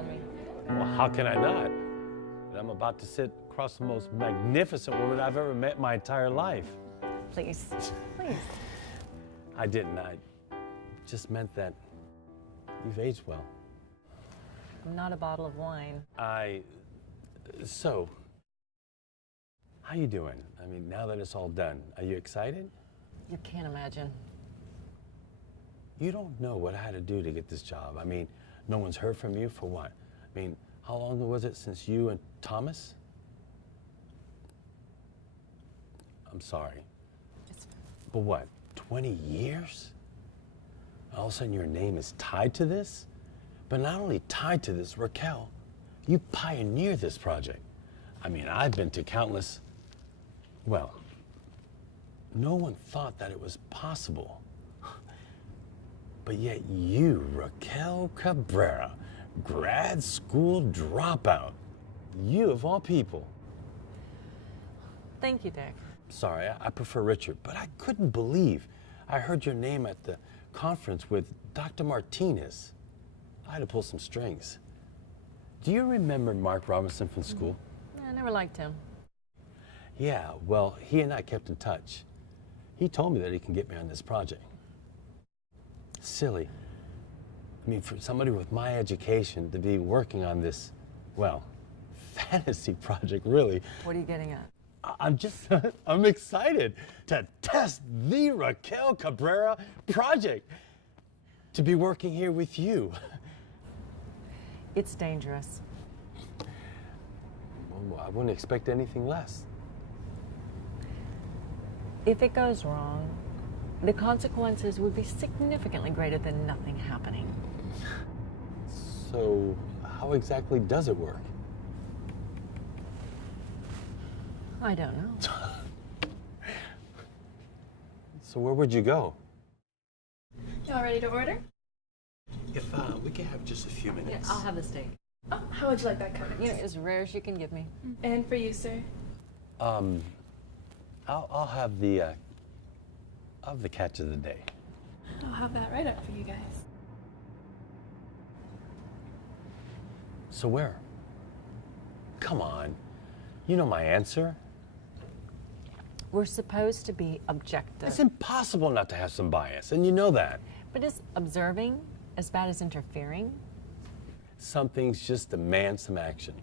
telling me. Well, how can I not? And I'm about to sit across the most magnificent woman I've ever met in my entire life. Please, please. I didn't. I just meant that you've aged well. I'm not a bottle of wine. So, how you doing? I mean, now that it's all done, are you excited? You can't imagine. You don't know what I had to do to get this job. I mean, no one's heard from you for what? I mean, how long was it since you and Thomas? I'm sorry. But what, 20 years? All of a sudden your name is tied to this? But not only tied to this, Raquel, you pioneered this project. I mean, I've been to countless, well, no one thought that it was possible. But yet you, Raquel Cabrera, grad school dropout, you of all people. Thank you, Dick. Sorry, I prefer Richard, but I couldn't believe I heard your name at the conference with Dr. Martinez. I had to pull some strings. Do you remember Mark Robinson from school? I never liked him. Yeah, well, he and I kept in touch. He told me that he can get me on this project. Silly. I mean, for somebody with my education to be working on this, well, fantasy project, really. What are you getting at? I'm excited to test the Raquel Cabrera project, to be working here with you. It's dangerous. Well, I wouldn't expect anything less. If it goes wrong, the consequences would be significantly greater than nothing happening. So, how exactly does it work? I don't know. So where would you go? Y'all ready to order? If we could have just a few minutes. Yeah, I'll have the steak. Oh, how would you like that cut? You know, as rare as you can give me. And for you, sir? I'll have the catch of the day. I'll have that right up for you guys. So where? Come on. You know my answer. We're supposed to be objective. It's impossible not to have some bias, and you know that. But is observing as bad as interfering? Some things just demand some action.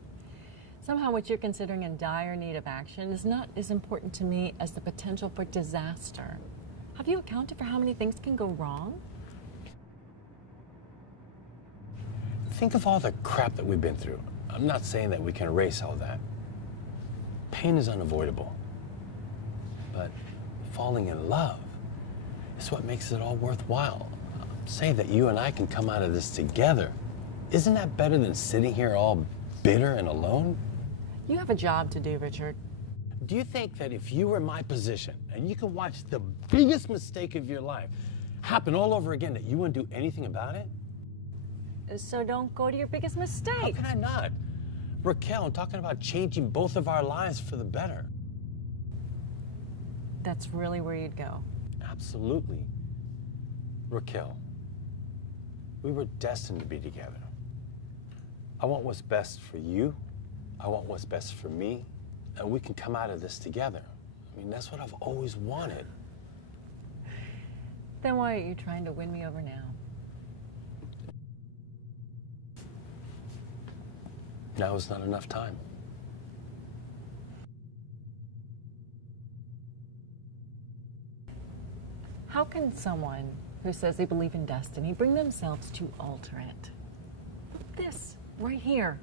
Somehow what you're considering in dire need of action is not as important to me as the potential for disaster. Have you accounted for how many things can go wrong? Think of all the crap that we've been through. I'm not saying that we can erase all that. Pain is unavoidable. But falling in love is what makes it all worthwhile. Say that you and I can come out of this together. Isn't that better than sitting here all bitter and alone? You have a job to do, Richard. Do you think that if you were in my position and you could watch the biggest mistake of your life happen all over again, that you wouldn't do anything about it? So don't go to your biggest mistake. How can I not? Raquel, I'm talking about changing both of our lives for the better. That's really where you'd go. Absolutely. Raquel, we were destined to be together. I want what's best for you. I want what's best for me. And we can come out of this together. I mean, that's what I've always wanted. Then why are you trying to win me over now? Now is not enough time. How can someone who says they believe in destiny bring themselves to alter it? This, right here.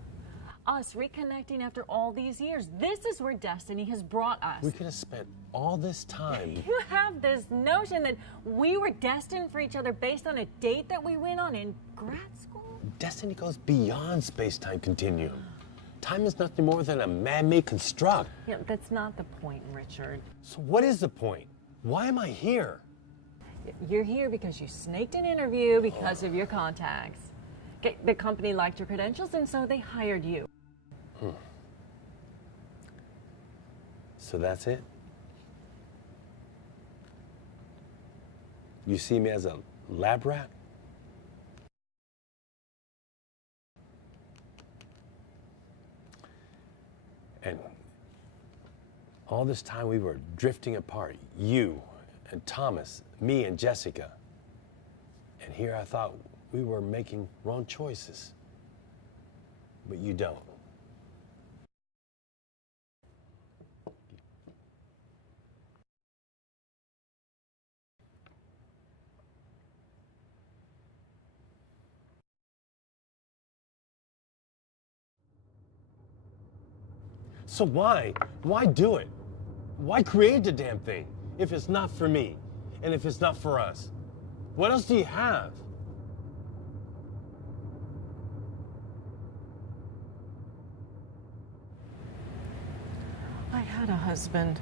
Us reconnecting after all these years. This is where destiny has brought us. We could have spent all this time. You have this notion that we were destined for each other based on a date that we went on in grad school? Destiny goes beyond space-time continuum. Time is nothing more than a man-made construct. Yeah, that's not the point, Richard. So what is the point? Why am I here? You're here because you snaked an interview because of your contacts. The company liked your credentials, and so they hired you. So that's it? You see me as a lab rat? And all this time we were drifting apart. You and Thomas, me and Jessica. And here I thought we were making wrong choices. But you don't. So why? Why do it? Why create the damn thing if it's not for me and if it's not for us? What else do you have? I had a husband.